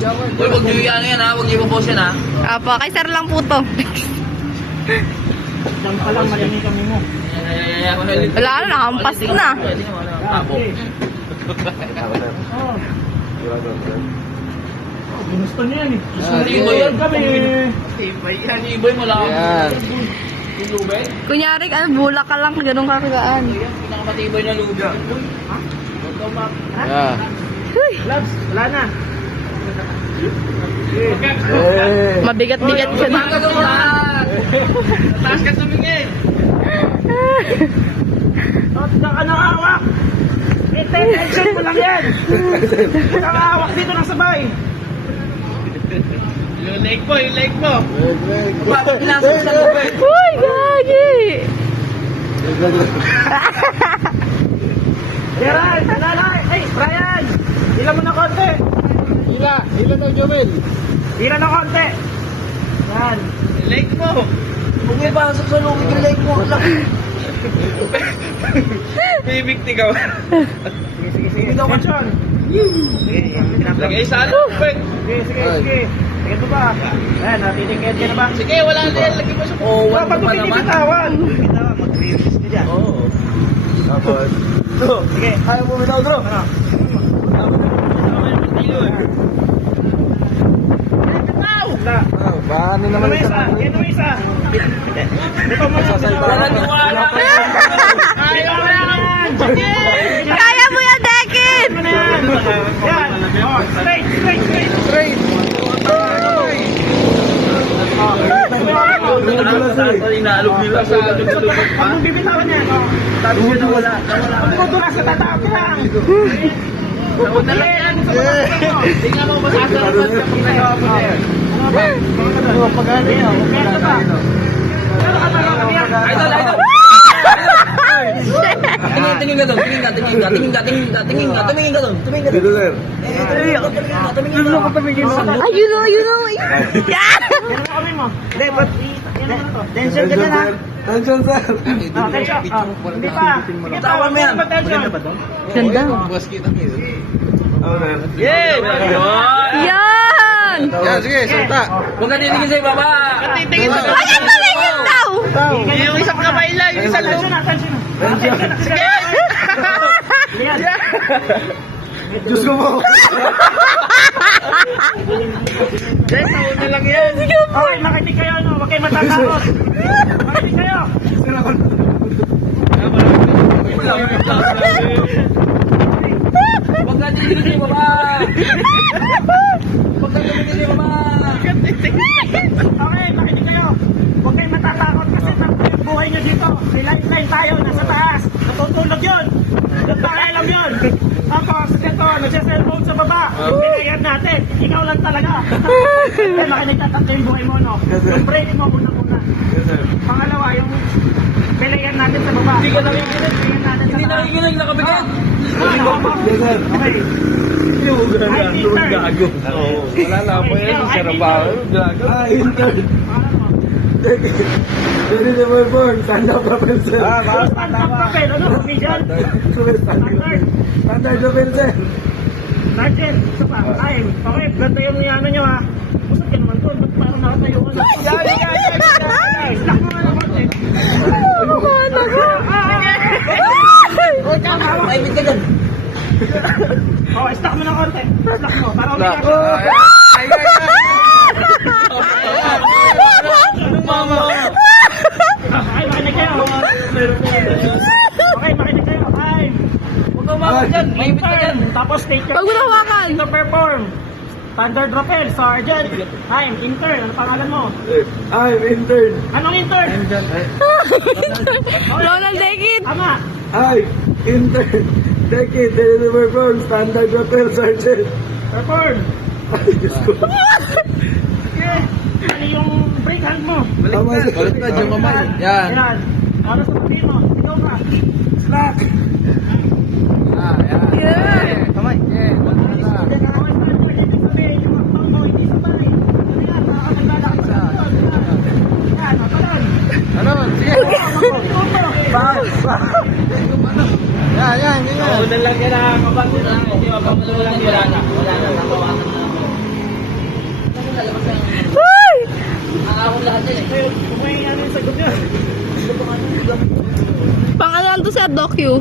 Uy, huwag niyo ano yan ha, huwag niyo ipopost yan ha. Apo, kay sir lang po to. Diyan pa lang, marinig kami mo. Wala na, nakampas na. Tapo. Ginusto niya yan eh. Iboy yan Kami. Iboy yan, iboy mo lang. Yan. Yung lubay? Kunyari, bulak ka lang, ganun kakagaan. Yan, pinakamatibay na lubay. Yeah. Uy, Wala na. mabigat-bigat siya na. Taas ka tumingin. Diyan ka nakahawak. Tension mo lang yan. Nakahawak dito ng sabay. Yung leg mo, yung leg mo. Uy, gagi! Gerald, lalay. Hey, Brian. Hila mo na konti. Hila daw, Joel. Hila na konti. Yan. Yung leg mo. Huwag may pasok sa loob yung leg mo. Bibigti ka. Sige daw ka dyan. Lagay sa ano, Pek. Sige. Sige ito ba? Ayan, natitingkit ka na ba? Sige, wala na yan. Lagay mo sa... Oh, wala pa naman. Bitawan. Mag-release ka dyan. Oo. Tapos. Sige. Ayaw mo bitaw, bro. Ano? Wala. Paano Ano naman may ito? isa? Yan ang isa. Ito mo na. Walang iwala. Ayaw mo yan. Sige. Kaya mo yan, Dekin! Ano na yan? Yan. Oh, straight. Inaalog nila sa lubog pa. Huwag mong bibitawan yan. Sabi siya na wala. Huwag mo tulas sa tatawag lang. Huwag na lang yan. Hindi nga mo masasarapan kapag nagawa mo na yan. Pag-ano yan? Kaya ba? Ano ka talaga yan? Idol! Tingin ka doon, tingin ka doon. Dito, sir. Ayun o. Yan! Yan ang kami mo. Hindi, ba't yan naman ito? Tension ka dyan ha? Tension, sir. Tension. Hindi pa. Sige, tawan mo yan. Tension. Ganda. Yeah! Yan! Yan, sige, salta. Huwag ka titingin sa ibaba. Titingin sa Ay, ang tumingin daw! Yung isang kamay lang, yung isang Tension na. Sige! Diyos ko mo. Yes, na lang yan. Okay, makinig kayo, no? Huwag kayo matatakot. Makinig kayo. Huwag ka titingin sa ibaba. Huwag ka titingin sa ibaba. Okay, makinig kayo. Huwag kayo matatakot kasi yung buhay nyo dito. May lifeline tayo, nasa taas. Natutulog yun. Nagpakailam yun. Tapos, ito, nagsiselfone sa baba. Pinayad natin. Ikaw lang talaga. Kaya makinig tatatlo yung buhay mo, no? Yung break mo muna. Pangalawa, yung pinayad natin sa baba. Hindi ka nakikinig. Hindi nakikinig, nakabigat. Okay. Ay, intern. Wala na po yan. Sarabaw. Intern. Pangalan mo? Dito na mo born. Tanda pa pa, sir. Stand up papel, ano? Comedian? Standard. Tanda pa, sir. Sergeant, isa pa, time. Okay, ganda yung ano nyo ha. Pusat ka naman doon, ba't parang nakatayo ka na? Slack mo nga naman eh. O, tama mo. Maibig ka dyan. O, slack mo ng konti. Slack mo, para umiyak. Mama. Okay, makinig kayo. Okay, makinig kayo. Time. Huwag ka umabot dyan. Maibig ka dyan. Tapos take your Pag mo nahawakan. to perform. Standard rappel, Sergeant. Time, intern. Ano pangalan mo? I'm intern. Anong intern? Ronald Dekin! Tama. I, intern. Decade, deliver from standard repair sergeant. Perform. Ay, Diyos ko. Sige. Ano yung break hand mo? Tama, sir. Baliktad yung kamay. Yan. Yan. Ano sa pati mo? Ikaw ka. Slack. Yeah! Kamay. Ano? Sige. Yan. Una lang yan nakakabago na. Hindi mapapalo lang. Wala na. docu.